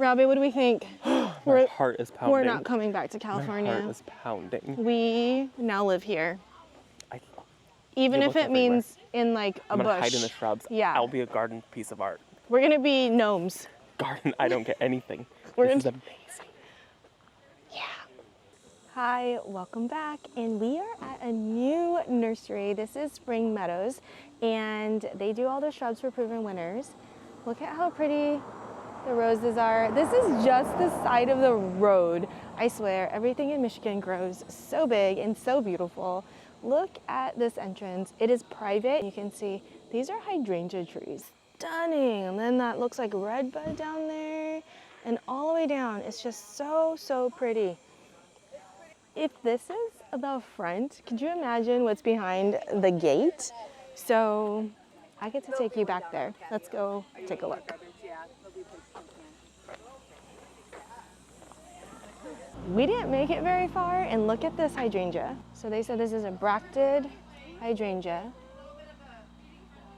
Robbie, what do we think? My heart is pounding. We're not coming back to California. My heart is pounding. We now live here. Even if it means in like a bush. I'm gonna hide in the shrubs. Yeah. I'll be a garden piece of art. We're gonna be gnomes. Garden, I don't get anything. This is amazing. Yeah. Hi, welcome back. And we are at a new nursery. This is Spring Meadows, and they do all the shrubs for Proven Winners. Look at how pretty the roses are. This is just the side of the road. I swear, everything in Michigan grows so big and so beautiful. Look at this entrance. It is private. You can see these are hydrangea trees. Stunning. And then that looks like redbud down there. And all the way down, it's just so, so pretty. If this is the front, could you imagine what's behind the gate? So I get to take you back there. Let's go take a look. We didn't make it very far, and look at this hydrangea. So they said this is a bracted hydrangea.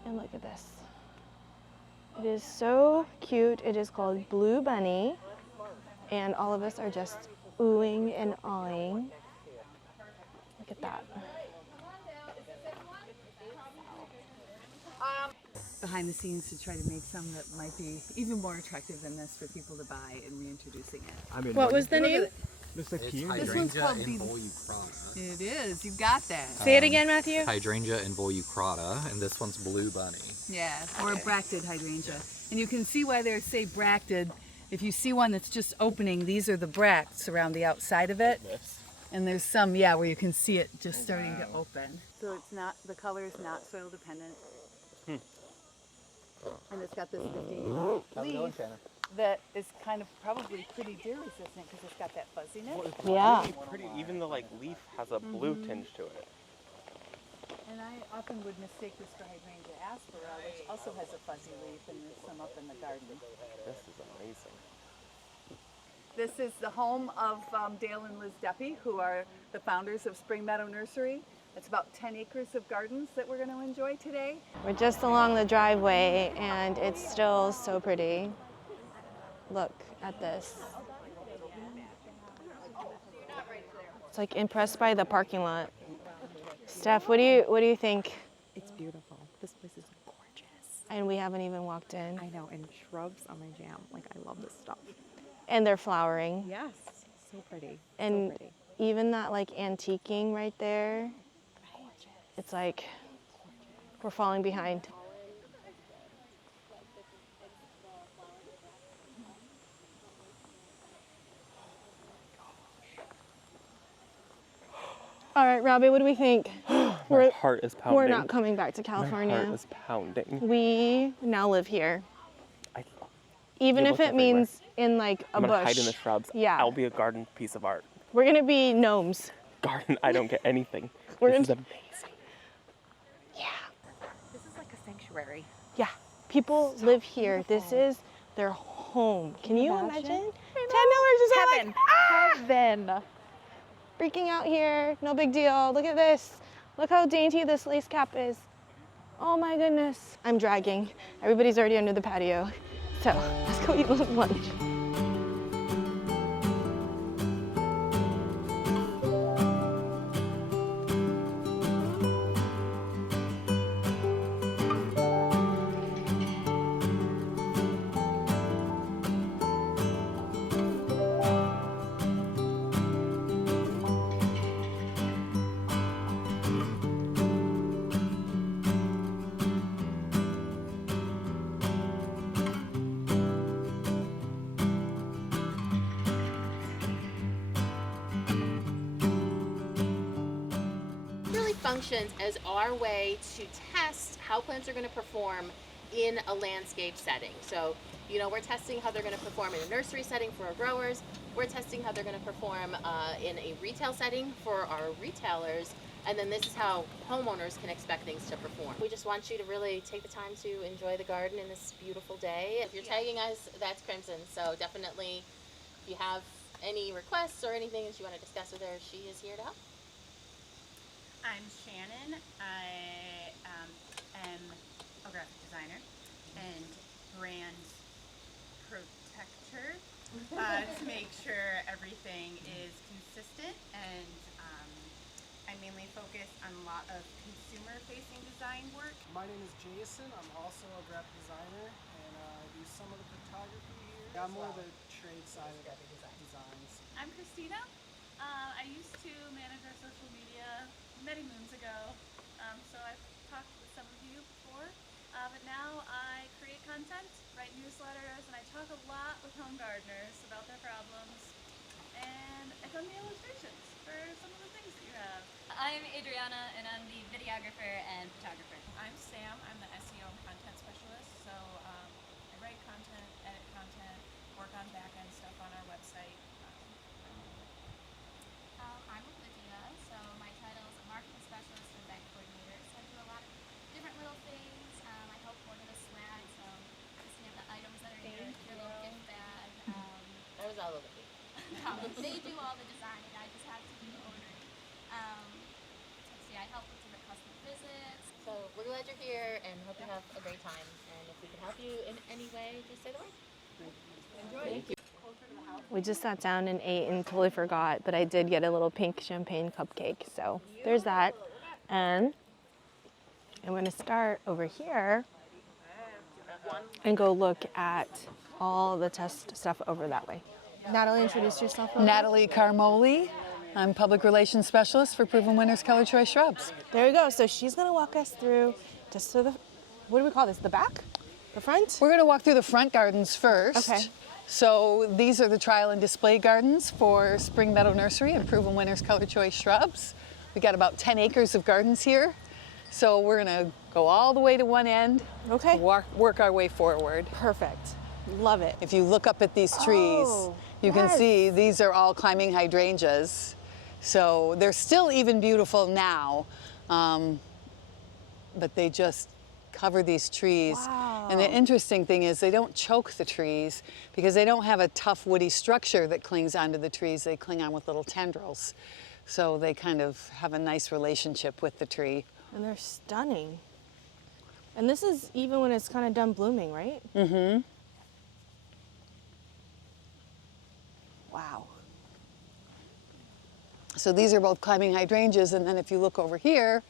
And look at this. It is so cute. It is called Blue Bunny. And all of us are just oohing and awing. Look at that. Behind the scenes to try to make some that might be even more attractive than this for people to buy and reintroducing it. What was the name? Looks like This one's called involucrata. It is. You got that. Say it again, Matthew. Hydrangea involucrata, and this one's Blue Bunny. Yeah, or a bracted hydrangea. And you can see why they say bracted. If you see one that's just opening, these are the bracts around the outside of it. And there's some, yeah, where you can see it just starting to open. So it's not, the color is not soil dependent. And it's got this leaf that is kind of probably pretty deer resistant because it's got that fuzziness. Yeah. Pretty, even the leaf has a blue tinge to it. And I often would mistake this for Hydrangea aspera, which also has a fuzzy leaf, and there's some up in the garden. This is amazing. This is the home of Dale and Liz Deppy, who are the founders of Spring Meadow Nursery. It's about 10 acres of gardens that we're going to enjoy today. We're just along the driveway, and it's still so pretty. Look at this. It's like impressed by the parking lot. Steph, what do you think? It's beautiful. This place is gorgeous. And we haven't even walked in. I know, and shrubs are my jam. Like, I love this stuff. And they're flowering. Yes, so pretty. And so pretty. even that antiquing right there, it's like we're falling behind. All right, Robbie, what do we think? My heart is pounding. We're not coming back to California. My heart is pounding. We now live here. Even if it means in a I'm gonna bush. hide in the shrubs. Yeah. I'll be a garden piece of art. We're gonna be gnomes. Garden, I don't get anything. This is amazing. Yeah. This is like a sanctuary. Yeah. People live here. beautiful. This is their home. Can you imagine? 10 I just Heaven. Heaven. freaking out here. No big deal. Look at this. Look how dainty this lace cap is. Oh my goodness. I'm dragging. Everybody's already under the patio. So let's go eat lunch. Functions as our way to test how plants are going to perform in a landscape setting. So, we're testing how they're going to perform in a nursery setting for our growers. We're testing how they're going to perform in a retail setting for our retailers. And then this is how homeowners can expect things to perform. We just want you to really take the time to enjoy the garden in this beautiful day. If you're tagging us, that's Crimson. So definitely, if you have any requests or anything that you want to discuss with her, she is here to help. I'm Shannon. I am a graphic designer and brand protector to make sure everything is consistent, and I mainly focus on a lot of consumer-facing design work. My name is Jason. I'm also a graphic designer, and I do some of the photography here. I'm more the trade side of designs. I'm Christina. I used to manage our social media many moons ago, so I've talked with some of you before, but now I create content, write newsletters, and I talk a lot with home gardeners about their problems, and I've done the illustrations for some of the things that you have. I'm Adriana, and I'm the videographer and photographer. I'm Sam. I'm the SEO and content specialist, so I write content, edit content, work on back-end stuff on our website. I'm Olivia, so my title is a marketing specialist and event coordinator, so I do a lot of different little things. I help order the swag, so just have the items that are in your little gift bag. That was all over me. They do all the designing, I just have to do the ordering. Let's see, I help with different customer visits. So we're glad you're here and hope you have a great time. And if we can help you in any way, just say the word. Enjoy. Thank you. We just sat down and ate and totally forgot, but I did get a little pink champagne cupcake. So there's that. And I'm going to start over here and go look at all the test stuff over that way. Natalie, introduce yourself. Natalie Carmoli. I'm Public Relations Specialist for Proven Winners ColorChoice Shrubs. There we go. So she's going to walk us through just to the, what do we call this? The back? The front? We're going to walk through the front gardens first. Okay. So these are the trial and display gardens for Spring Meadow Nursery and Proven Winners ColorChoice Shrubs. We got about 10 acres of gardens here. So we're going to go all the way to one end. Okay. Work our way forward. Perfect. Love it. If you look up at these trees, you can yes. see these are all climbing hydrangeas. So they're still even beautiful now, but they just cover these trees. Wow. And the interesting thing is they don't choke the trees because they don't have a tough woody structure that clings onto the trees. They cling on with little tendrils. So they kind of have a nice relationship with the tree. And they're stunning. And this is even when it's kind of done blooming, right? Mm-hmm. Wow. So these are both climbing hydrangeas, and then if you look over here,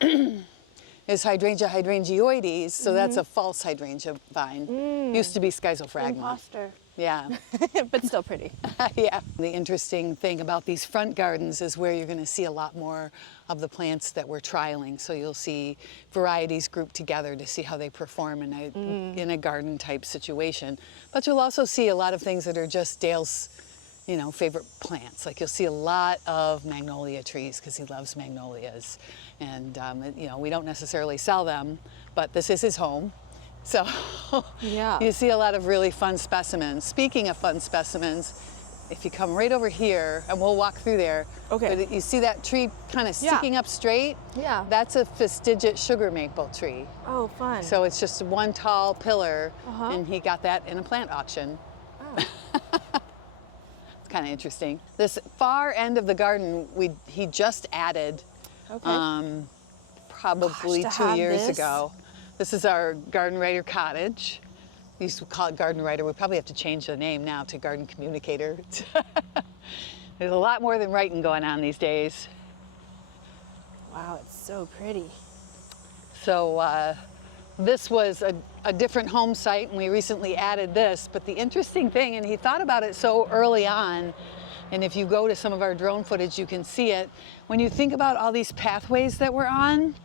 is Hydrangea hydrangeoides, so that's a false hydrangea vine. Used to be schizophragma. Imposter. Yeah. But still pretty. Yeah. The interesting thing about these front gardens is where you're going to see a lot more of the plants that we're trialing. So you'll see varieties grouped together to see how they perform in a garden type situation. But you'll also see a lot of things that are just Dale's, favorite plants. Like you'll see a lot of magnolia trees because he loves magnolias. And, we don't necessarily sell them, but this is his home. So Yeah. you see a lot of really fun specimens. Speaking of fun specimens, if you come right over here, and we'll walk through there. Okay. But you see that tree kind of sticking up straight? Yeah. That's a fastigiate sugar maple tree. Oh, fun. So it's just one tall pillar, and he got that in a plant auction. Oh. It's kind of interesting. This far end of the garden, he just added probably Gosh, 2 years this? ago. This is our Garden Writer cottage. We used to call it Garden Writer. We probably have to change the name now to Garden Communicator. There's a lot more than writing going on these days. Wow, it's so pretty. So this was a different home site, and we recently added this. But the interesting thing, and he thought about it so early on, and if you go to some of our drone footage, you can see it. When you think about all these pathways that we're on,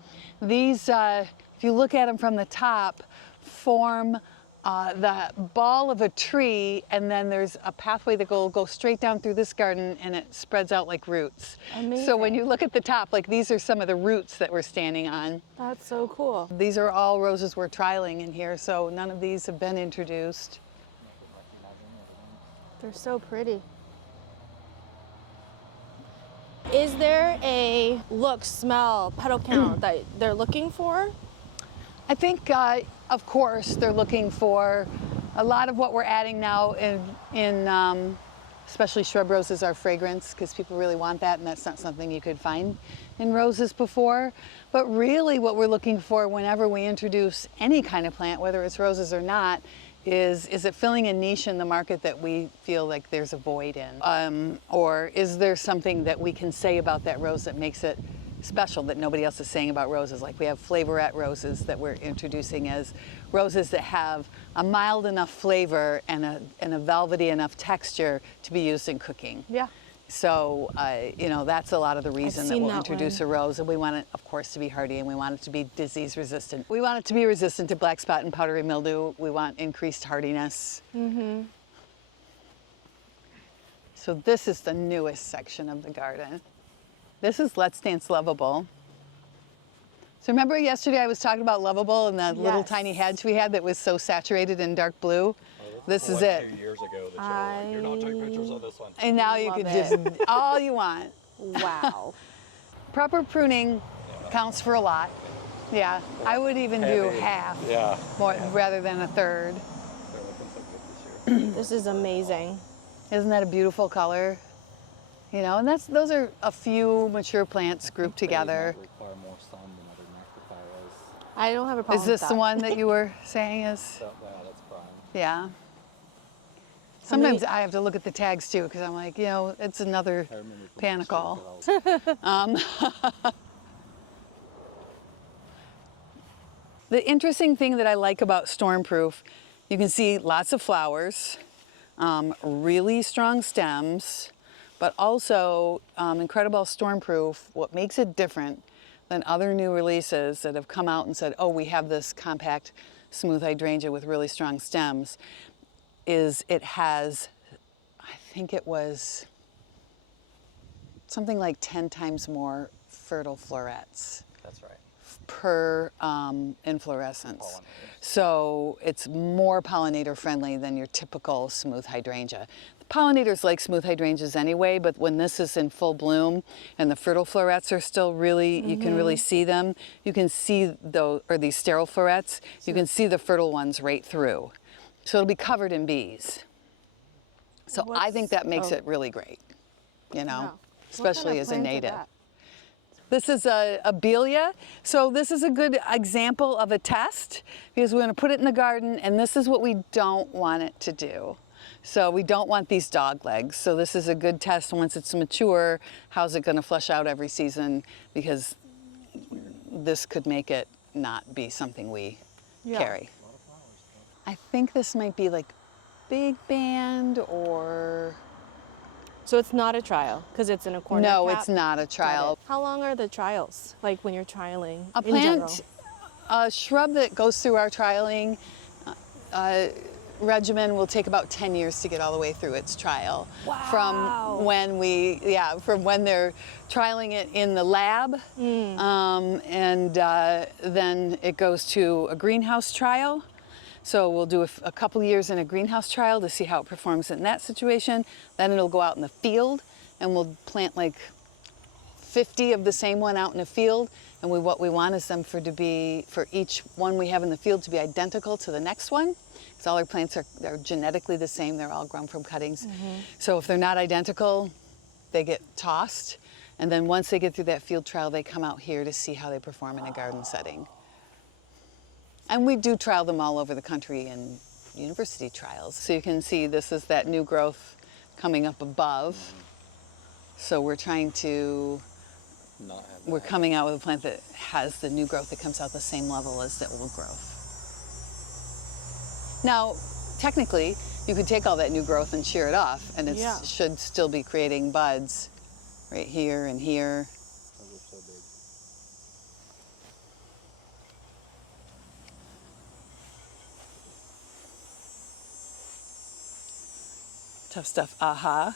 these, if you look at them from the top, form the ball of a tree, and then there's a pathway that will go straight down through this garden, and it spreads out like roots. Amazing. So when you look at the top, like these are some of the roots that we're standing on. That's so cool. These are all roses we're trialing in here, so none of these have been introduced. They're so pretty. Is there a look, smell, petal count that they're looking for? I think, of course, they're looking for a lot of what we're adding now in especially shrub roses are fragrance, because people really want that, and that's not something you could find in roses before. But really what we're looking for whenever we introduce any kind of plant, whether it's roses or not, Is it filling a niche in the market that we feel like there's a void in? Or is there something that we can say about that rose that makes it special that nobody else is saying about roses? Like we have flavorette roses that we're introducing as roses that have a mild enough flavor and a velvety enough texture to be used in cooking. Yeah. So, you know, that's a lot of the reason that seen we'll that introduce one. a rose, and we want it, of course, to be hardy, and we want it to be disease resistant. We want it to be resistant to black spot and powdery mildew. We want increased hardiness. Mm-hmm. So this is the newest section of the garden. This is Let's Dance Lovable. So remember yesterday I was talking about Lovable and the little Yes. tiny hedge we had that was so saturated in dark blue? This is it. 2 years ago that you're not taking pictures of this one. And now you Love can it. just, all you want. Wow. Proper pruning counts for a lot. Yeah, I would even do Heavy. half Yeah. more, rather than a third. They're looking so good this year. This is amazing. Isn't that a beautiful color? You know, and those are a few mature plants grouped together. They require more sun than other nectar I don't have a problem Is this with the that. one that you were saying is? So, wow, that's prime. Yeah. How many- Sometimes I have to look at the tags too, because I'm like, you know, it's another I remember from panicle. The interesting thing that I like about Stormproof, you can see lots of flowers, really strong stems, but also incredible Stormproof. What makes it different than other new releases that have come out and said, oh, we have this compact, smooth hydrangea with really strong stems, is it has, I think it was something like 10 times more fertile florets That's right. per inflorescence. Pollinators. So it's more pollinator friendly than your typical smooth hydrangea. The pollinators like smooth hydrangeas anyway, but when this is in full bloom and the fertile florets are still really, you can really see them. You can see those, or these sterile florets, you can see the fertile ones right through. So it'll be covered in bees. So I think that makes it really great, you know, Wow. especially What as kind a of plant is native. that? This is a Abelia. So this is a good example of a test because we're gonna put it in the garden and this is what we don't want it to do. So we don't want these dog legs. So this is a good test once it's mature, how's it gonna flush out every season, because this could make it not be something we carry. I think this might be like big band or... So it's not a trial because it's in a corner No, cap? it's not a Got trial. it. How long are the trials? Like when you're trialing A in general? plant, a shrub that goes through our trialing regimen will take about 10 years to get all the way through its trial. Wow. From when they're trialing it in the lab, and then it goes to a greenhouse trial. So we'll do a couple years in a greenhouse trial to see how it performs in that situation. Then it'll go out in the field and we'll plant like 50 of the same one out in the field. And what we want is them for each one we have in the field to be identical to the next one. Because all our plants they're genetically the same. They're all grown from cuttings. So if they're not identical, they get tossed. And then once they get through that field trial, they come out here to see how they perform in a garden setting. And we do trial them all over the country in university trials. So you can see this is that new growth coming up above. So we're trying to, we're coming out with a plant that has the new growth that comes out the same level as the old growth. Now, technically, you could take all that new growth and shear it off and it should still be creating buds right here and here. Those are so big. Tough stuff, aha.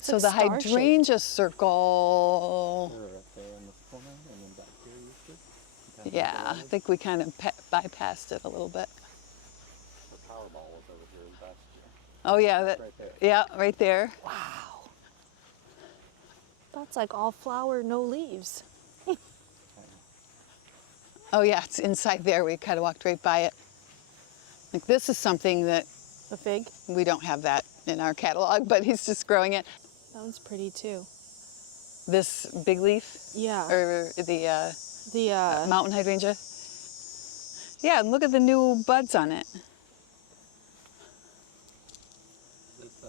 So like the star-shaped. hydrangea circle, They're right there in the corner and then back here you should. yeah, I think we kind of bypassed it a little bit. The Powerball was over here last year. Oh yeah, that, Right there. yeah, right there. Wow. That's like all flower, no leaves. Oh yeah, it's inside there. We kind of walked right by it. Like this is something that A fig? we don't have that in our catalog, but he's just growing it. That one's pretty too. This big leaf, Yeah. or the The mountain hydrangea. Yeah, and look at the new buds on it.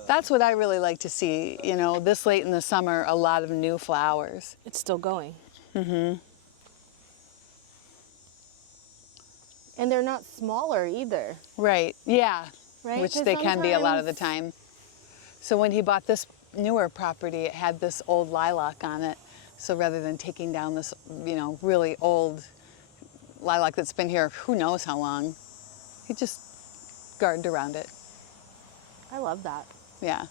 That's what I really like to see, you know, this late in the summer, a lot of new flowers. It's still going. Mm-hmm. And they're not smaller either. Right, yeah. Right? Which 'Cause they can be a lot of the sometimes- time. So when he bought this newer property, it had this old lilac on it. So rather than taking down this, you know, really old lilac that's been here who knows how long, he just gardened around it. I love that. Yeah.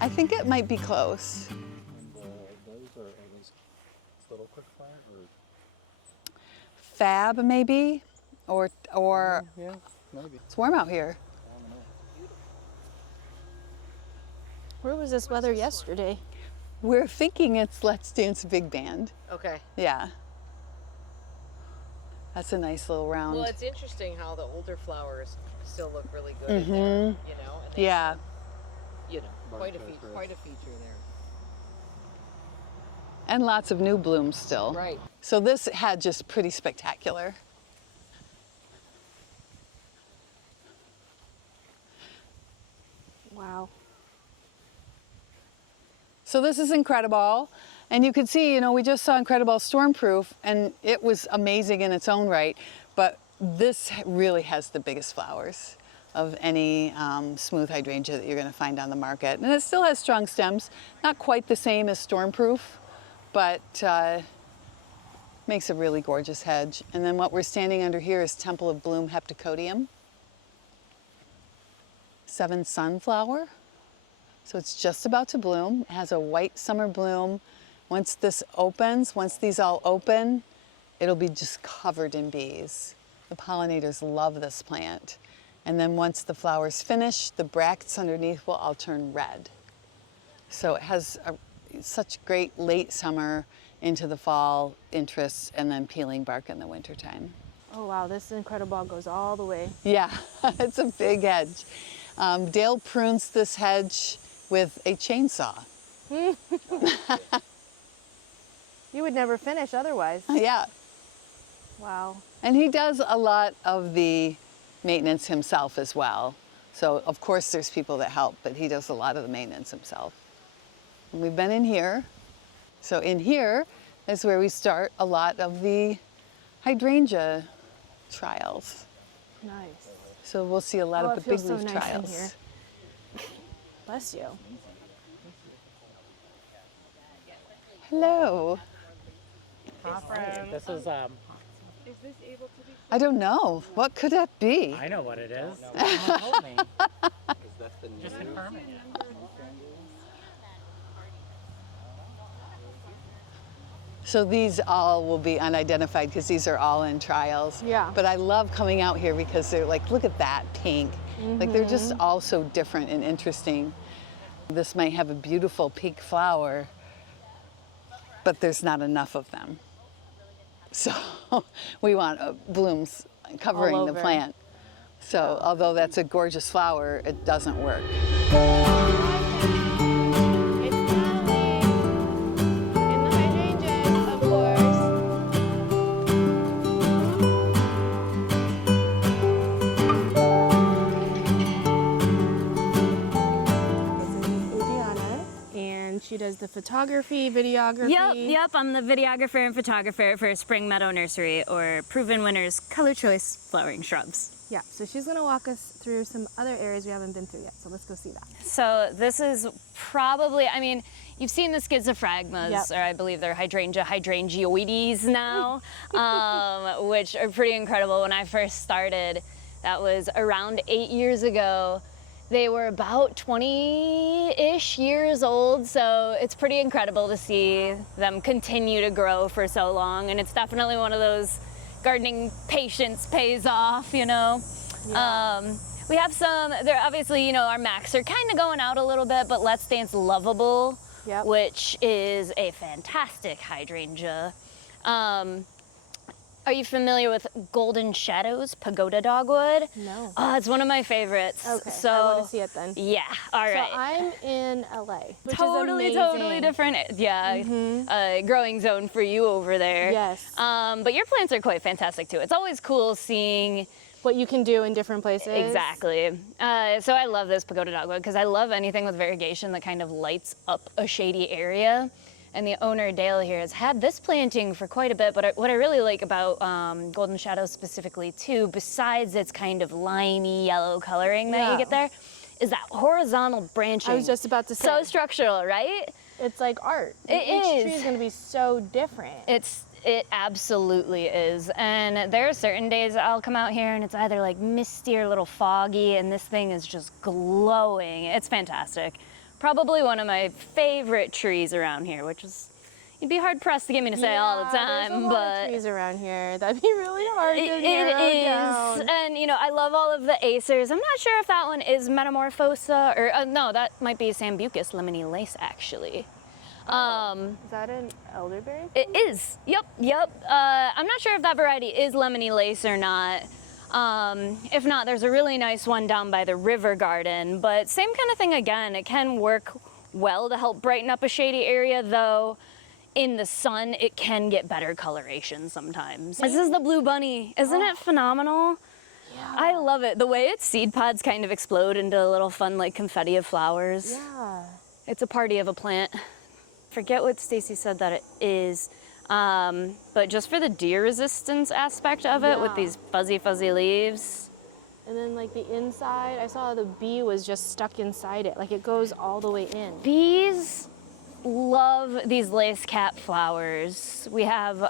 I think it might be close. And those are those little quick plant or? Fab maybe, or Yeah, maybe. it's warm out here. I don't know. Where was this weather yesterday? We're thinking it's Let's Dance Big Band. Okay. Yeah. That's a nice little round. Well, it's interesting how the older flowers still look really good in there, you know? And they, Yeah. you know, quite a feature there. And lots of new blooms still. Right. So this hedge is pretty spectacular. Wow. So this is Incredible. And you can see, you know, we just saw Incredible Stormproof and it was amazing in its own right, but this really has the biggest flowers of any smooth hydrangea that you're gonna find on the market. And it still has strong stems, not quite the same as Stormproof, but makes a really gorgeous hedge. And then what we're standing under here is Temple of Bloom Heptacodium. 7 sunflower. So it's just about to bloom. It has a white summer bloom. Once this opens, once these all open, it'll be just covered in bees. The pollinators love this plant. And then once the flowers finish, the bracts underneath will all turn red. So it has such great late summer into the fall interests and then peeling bark in the wintertime. Oh wow, this Incredible goes all the way. Yeah, it's a big hedge. Dale prunes this hedge with a chainsaw. You would never finish otherwise. Yeah. Wow. And he does a lot of the maintenance himself as well. So of course there's people that help, but he does a lot of the maintenance himself. And we've been in here. So in here is where we start a lot of the hydrangea trials. Nice. So we'll see a lot of the big leaf trials. In here. Bless you. Hello. This is this able to be? I don't know. What could that be? I know what it is. Someone told me. Just confirm it. So these all will be unidentified because these are all in trials. Yeah. But I love coming out here because they're like, look at that pink. Like they're just all so different and interesting. This might have a beautiful pink flower, but there's not enough of them. So we want blooms covering the plant. So although that's a gorgeous flower, it doesn't work. She does the photography, videography. Yep, I'm the videographer and photographer for Spring Meadow Nursery, or Proven Winners ColorChoice flowering shrubs. Yeah, so she's gonna walk us through some other areas we haven't been through yet, so let's go see that. So this is probably, I mean, you've seen the schizophragmas, Yep. or I believe they're hydrangeoides now, which are pretty incredible. When I first started, that was around 8 years ago. They were about 20-ish years old, so it's pretty incredible to see them continue to grow for so long, and it's definitely one of those gardening patience pays off, you know. Yeah. We have some, they're obviously, you know, our Macs are kind of going out a little bit, but Let's Dance Lovable, which is a fantastic hydrangea. Are you familiar with Golden Shadows Pagoda Dogwood? No. Oh, it's one of my favorites. Okay, so I want to see it then. Yeah, all right. So I'm in LA, which Totally, is totally different. Yeah, growing zone for you over there. Yes. But your plants are quite fantastic too. It's always cool seeing what you can do in different places. Exactly. So I love this Pagoda Dogwood because I love anything with variegation that kind of lights up a shady area. And the owner, Dale, here has had this planting for quite a bit, but what I really like about Golden Shadow specifically too, besides its kind of limey yellow coloring that you get there, is that horizontal branching. I was just about to say. So structural, right? It's like art. It Each is. tree is going to be so different. It absolutely is. And there are certain days I'll come out here and it's either like misty or a little foggy, and this thing is just glowing. It's fantastic. Probably one of my favorite trees around here, which is, you'd be hard pressed to get me to say all the time, there's a lot of trees around here. That'd be really hard to narrow down. And you know, I love all of the acers. I'm not sure if that one is Metamorphosa or no, that might be Sambucus lemony lace actually. Is that an elderberry? It is. Yep. I'm not sure if that variety is lemony lace or not. If not, there's a really nice one down by the river garden, but same kind of thing again. It can work well to help brighten up a shady area, though in the sun it can get better coloration sometimes. This is the blue bunny. Isn't it phenomenal? Yeah. I love it. The way its seed pods kind of explode into a little fun like confetti of flowers. Yeah. It's a party of a plant. Forget what Stacy said that it is. But just for the deer resistance aspect of it with these fuzzy leaves. And then like the inside, I saw the bee was just stuck inside it. Like it goes all the way in. Bees love these lace cap flowers. We have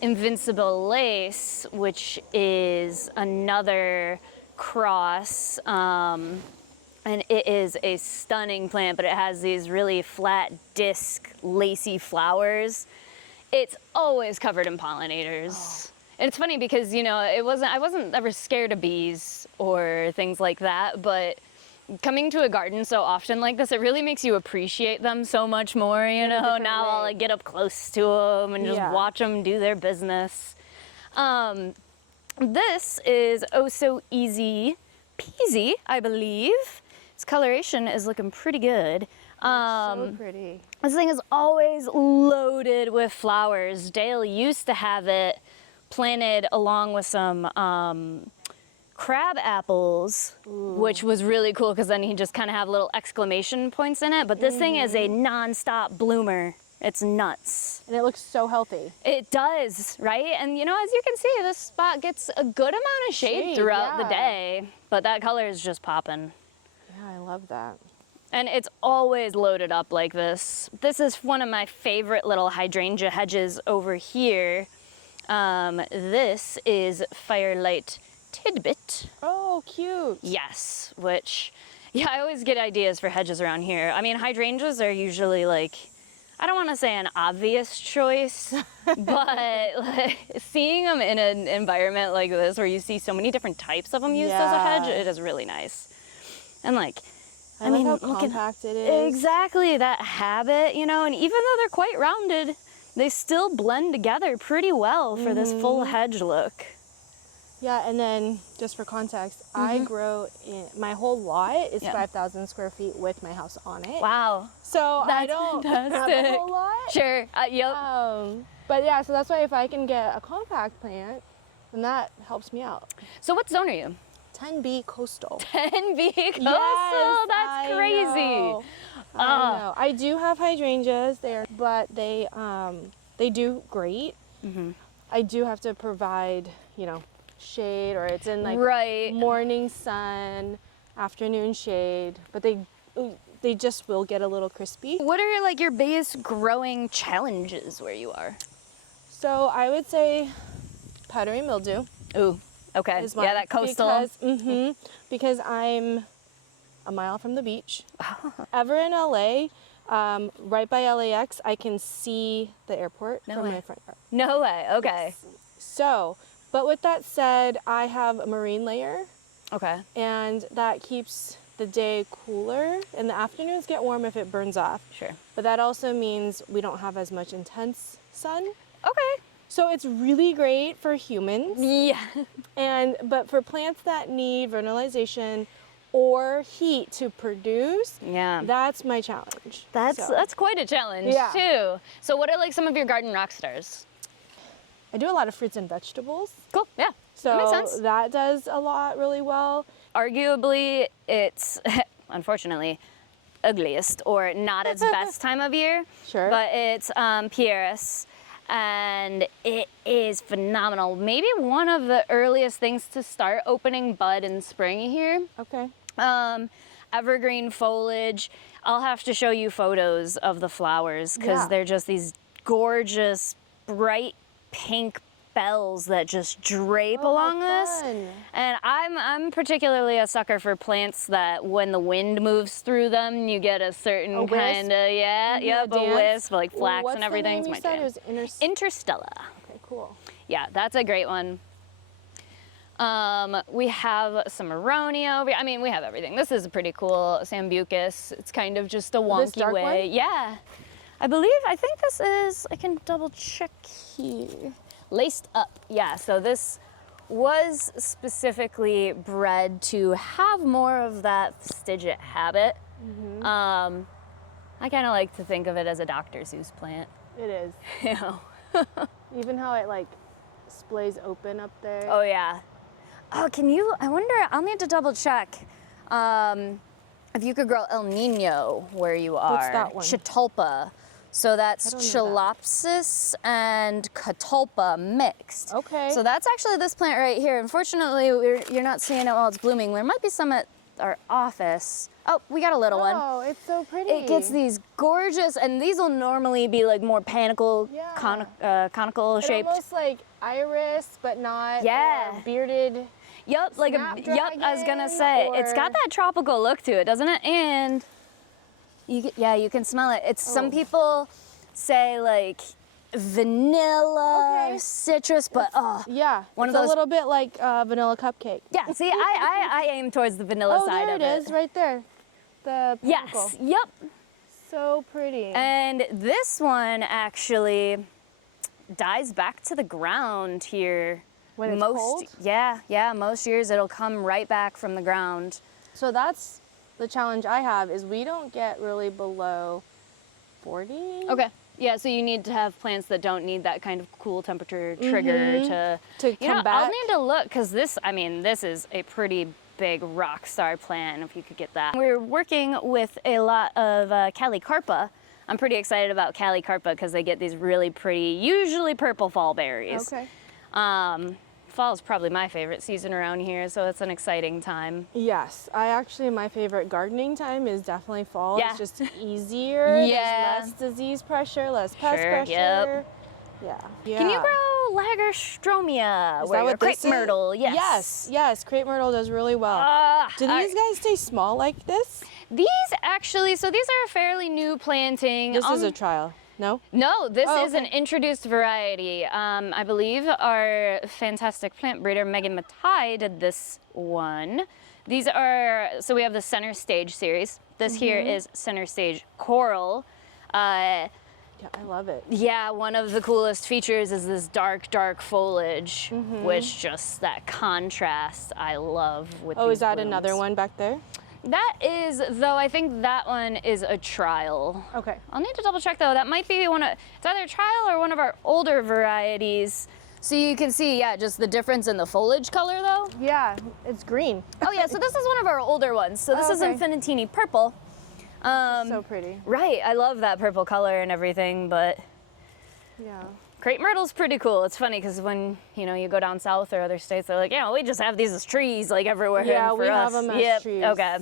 Invincible Lace, which is another cross. And it is a stunning plant, but it has these really flat disc lacy flowers. It's always covered in pollinators. And it's funny because, you know, I wasn't ever scared of bees or things like that, but coming to a garden so often like this, it really makes you appreciate them so much more, you know. Now I'll like get up close to them and just watch them do their business. This is Oh So Easy Peasy, I believe. Its coloration is looking pretty good. So pretty. This thing is always loaded with flowers. Dale used to have it planted along with some crab apples, which was really cool because then he just kind of have little exclamation points in it. But this thing is a non-stop bloomer. It's nuts. And it looks so healthy. It does, right? And you know, as you can see, this spot gets a good amount of shade throughout the day, but that color is just popping. Yeah, I love that. And it's always loaded up like this. This is one of my favorite little hydrangea hedges over here. This is Light Tidbit. Oh, cute. Yes, which, yeah, I always get ideas for hedges around here. I mean, hydrangeas are usually like, I don't want to say an obvious choice, but like, seeing them in an environment like this where you see so many different types of them used as a hedge, it is really nice. And like, I mean, how compact it is. Exactly, that habit, you know, and even though they're quite rounded, they still blend together pretty well for this full hedge look. Yeah, and then just for context, I grow in, my whole lot is 5,000 square feet with my house on it. Wow. So That's I don't fantastic. have a whole lot. Sure, yep. But yeah, so that's why if I can get a compact plant, then that helps me out. So what zone are you? 10B coastal. 10B coastal, yes, that's crazy. I know. I do have hydrangeas there, but they do great. I do have to provide, you know, shade, or it's in like morning sun, afternoon shade, but they just will get a little crispy. What are like your biggest growing challenges where you are? So I would say powdery mildew. Ooh, okay. Yeah, that coastal. Because I'm a mile from the beach. Ever in LA, right by LAX, I can see the airport from my front yard. No way. Okay. Yes. So, but with that said, I have a marine layer. Okay. And that keeps the day cooler, and the afternoons get warm if it burns off. Sure. But that also means we don't have as much intense sun. Okay. So it's really great for humans. Yeah. But for plants that need vernalization or heat to produce, that's my challenge. That's quite a challenge too. So what are like some of your garden rock stars? I do a lot of fruits and vegetables. Cool. Yeah. So that makes sense. That does a lot really well. Arguably, it's unfortunately ugliest or not its best time of year. Sure. But it's Pieris, and it is phenomenal. Maybe one of the earliest things to start opening bud in spring here. Okay. Evergreen foliage. I'll have to show you photos of the flowers because they're just these gorgeous, bright pink bells that just drape along this. And I'm particularly a sucker for plants that when the wind moves through them, you get a certain kind of, a wisp, like flax and everything. What's the name you said? It was Interstella. Okay, cool. Yeah, that's a great one. We have some aronia. I mean, we have everything. This is a pretty cool sambucus. It's kind of just a wonky way. One? Yeah. I think this is, I can double check here. Laced up. Yeah, so this was specifically bred to have more of that stygiate habit. Mm-hmm. I kind of like to think of it as a Dr. Seuss plant. It is. You know. Even how it like splays open up there. Oh yeah. Oh, I wonder, I'll need to double check if you could grow El Nino where you are. What's that one? Chatulpa. So that's Chalopsis and Catalpa mixed. Okay. So that's actually this plant right here. Unfortunately, you're not seeing it while it's blooming. There might be some at our office. Oh, we got a little one. Oh, it's so pretty. It gets these gorgeous, and these will normally be like more conical shaped. Almost like iris, but not bearded. Yep, like I was gonna say, it's got that tropical look to it, doesn't it? And you can smell it. It's some people say like vanilla, citrus, but one of those. A little bit like vanilla cupcake. Yeah. See, I aim towards the vanilla side of it. There it is, right there. The pinnacle. Yes. Yep. So pretty. And this one actually dies back to the ground here. When it's cold? Yeah, most years it'll come right back from the ground. So that's the challenge I have, is we don't get really below 40. Okay. Yeah, so you need to have plants that don't need that kind of cool temperature trigger to come back. I'll need to look, because this is a pretty big rock star plant, if you could get that. We're working with a lot of Calicarpa. I'm pretty excited about Calicarpa because they get these really pretty, usually purple fall berries. Okay. Fall is probably my favorite season around here, so it's an exciting time. Yes, my favorite gardening time is definitely fall. Yeah. It's just easier. Yeah. There's less disease pressure, less pest pressure. Yep. Yeah. Can you grow Lagerstromia? Is that what crepe this is? myrtle? Yes. Yes, crepe myrtle does really well. Do these guys stay small like this? These actually, so these are a fairly new planting. This is a trial. No? No, this is an introduced variety. I believe our fantastic plant breeder, Megan Matai, did this one. These are, so we have the Center Stage series. This here is Center Stage Coral. Yeah, I love it. Yeah, one of the coolest features is this dark foliage, which just that contrast I love with these is that blooms. another one back there? That is, though, I think that one is a trial. Okay. I'll need to double check though. That might be it's either a trial or one of our older varieties. So you can see, just the difference in the foliage color though. Yeah, it's green. Oh yeah, so this is one of our older ones. So this is Infinitini Purple. So pretty. Right, I love that purple color and everything, but crepe myrtle's pretty cool. It's funny because when you go down south or other states, they're like, we just have these as trees like everywhere. Yeah, for we us. have them as trees. Okay.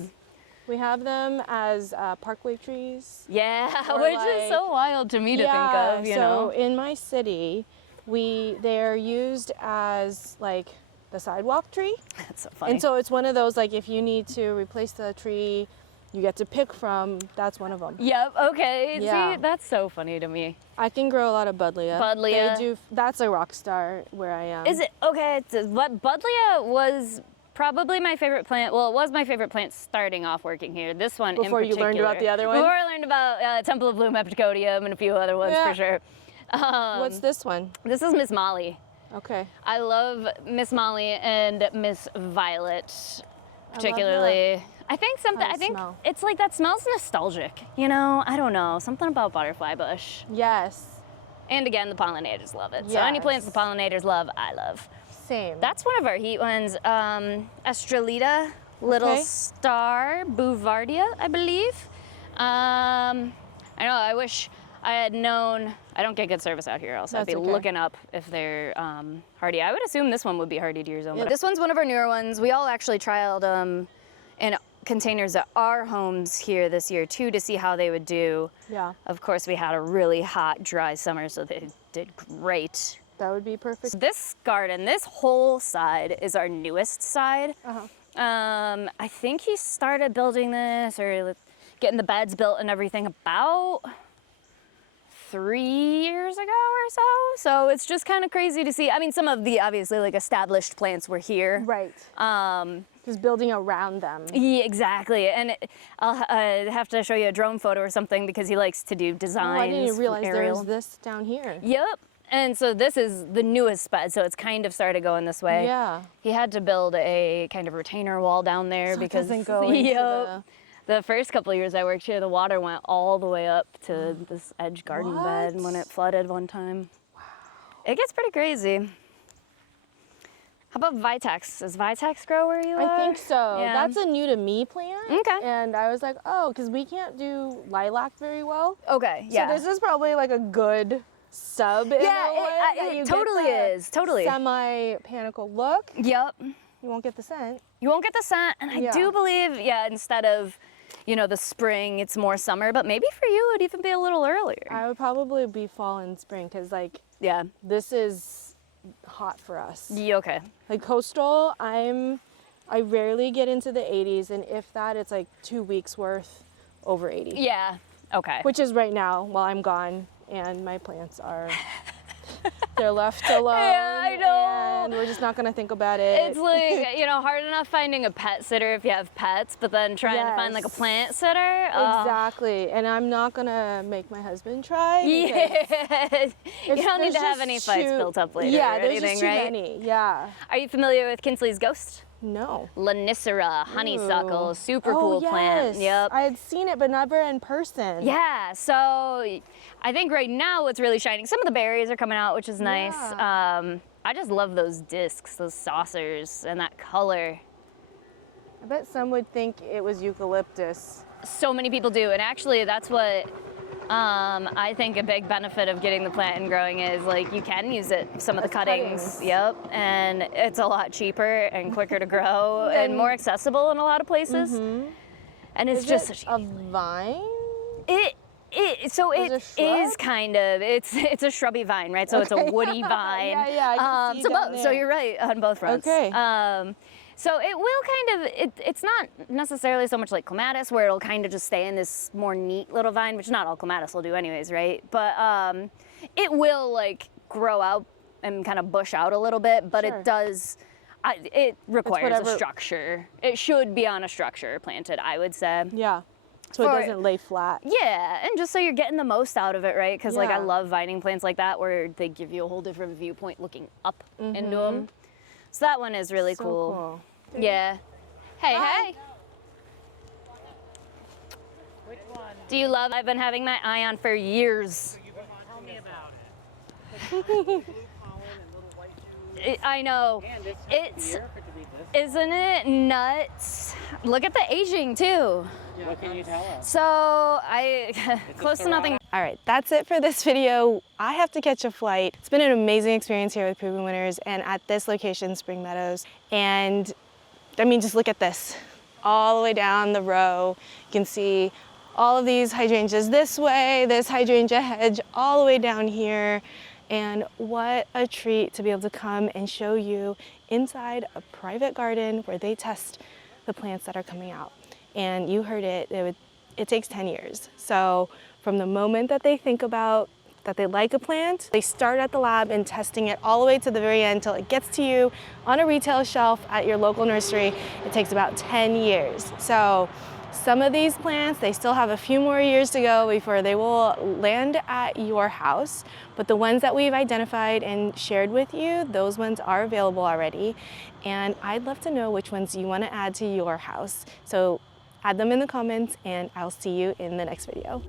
We have them as parkway trees. Yeah, which is so wild to me to think of. So in my city, they're used as like the sidewalk tree. That's so funny. And so it's one of those, like, if you need to replace the tree you get to pick from, that's one of them. Yep, okay. Yeah. See, that's so funny to me. I can grow a lot of buddleia. Buddleia. They do, that's a rock star where I am. Is it? Okay, buddleia was probably my favorite plant. Well, it was my favorite plant starting off working here. This one Before in particular. you learned about the other one? Before I learned about Temple of Bloom, Epicodium, and a few other ones for sure. What's this one? This is Miss Molly. Okay. I love Miss Molly and Miss Violet, particularly. I think something. I think smell? it's like that smells nostalgic. You know, I don't know, something about butterfly bush. Yes. And again, the pollinators love it. So any plants the pollinators love, I love. Same. That's one of our heat ones. Estrelita, Little Star, Bouvardia, I believe. I know. I wish I had known. I don't get good service out here, else I'd be looking up if they're hardy. I would assume this one would be hardy to your zone. Yeah. This one's one of our newer ones. We all actually trialed them in containers at our homes here this year too, to see how they would do. Yeah. Of course, we had a really hot, dry summer, so they did great. That would be perfect. This garden, this whole side is our newest side. I think he started building this or getting the beds built and everything about 3 years ago or so. So it's just kind of crazy to see. I mean, some of the obviously like established plants were here. Right. Just building around them. Yeah, exactly. And I'll have to show you a drone photo or something because he likes to do designs. Oh, I didn't even realize there aerial. was this down here. Yep. And so this is the newest bed, so it's kind of started going this way. Yeah. He had to build a kind of retainer wall down there So because it doesn't go into the first couple of years I worked here, the water went all the way up to this edge garden bed when it flooded one time. Wow. It gets pretty crazy. How about Vitex? Does Vitex grow where you are? I think so. Yeah. That's a new to me plant. Okay. And I was like, oh, because we can't do lilac very well. Okay, yeah. So this is probably like a good sub. In it totally is. Totally. Semi-panicle look. Yep. You won't get the scent. You won't get the scent, and I do believe, instead of, you know, the spring, it's more summer, but maybe for you it would even be a little earlier. I would probably be fall and spring, because like, this is hot for us. Yeah, okay. Like coastal, I rarely get into the 80s, and if that, it's like 2 weeks worth over 80. Yeah, okay. Which is right now while I'm gone, and my plants are, they're left alone. Yeah, I know. And we're just not gonna think about it. It's like, you know, hard enough finding a pet sitter if you have pets, but then trying to find like a plant sitter. Exactly, and I'm not gonna make my husband try. Yeah, you don't need to have any fights built up later or there's anything, just too right? many. Yeah. Are you familiar with Kinsley's ghost? No. Lanicera, honeysuckle, Ooh. super cool plant. Yep. I had seen it, but never in person. Yeah, so I think right now what's really shining, some of the berries are coming out, which is nice. I just love those discs, those saucers, and that color. I bet some would think it was eucalyptus. So many people do, and actually that's what I think a big benefit of getting the plant and growing is, like, you can use it, some of the cuttings. Yep, and it's a lot cheaper and quicker to grow and more accessible in a lot of places. And it's just such a vine? It is kind of, it's a shrubby vine, right? So it's a woody vine. I can see down So there. you're right on both fronts. Okay. So it will kind of, it's not necessarily so much like clematis where it'll kind of just stay in this more neat little vine, which not all clematis will do anyways, right? But it will like grow out and kind of bush out a little bit, but it does, it requires a structure. It should be on a structure planted, I would say. Yeah. So it doesn't lay flat. Yeah, and just so you're getting the most out of it, right? Because like I love vining plants like that where they give you a whole different viewpoint looking up into them. So that one is really cool. Yeah. Hey, hey. Which one? Do you love? I've been having my eye on for years. Tell me about it. I know. It's, isn't it nuts? Look at the aging too. What can you tell us? So close to nothing. All right, that's it for this video. I have to catch a flight. It's been an amazing experience here with Proven Winners and at this location, Spring Meadows. And I mean, just look at this. All the way down the row, you can see all of these hydrangeas this way, this hydrangea hedge all the way down here. And what a treat to be able to come and show you inside a private garden where they test the plants that are coming out. And you heard it, it takes 10 years. So from the moment that they think about that they like a plant, they start at the lab and testing it all the way to the very end till it gets to you on a retail shelf at your local nursery. It takes about 10 years. So some of these plants, they still have a few more years to go before they will land at your house. But the ones that we've identified and shared with you, those ones are available already. And I'd love to know which ones you want to add to your house. So add them in the comments and I'll see you in the next video.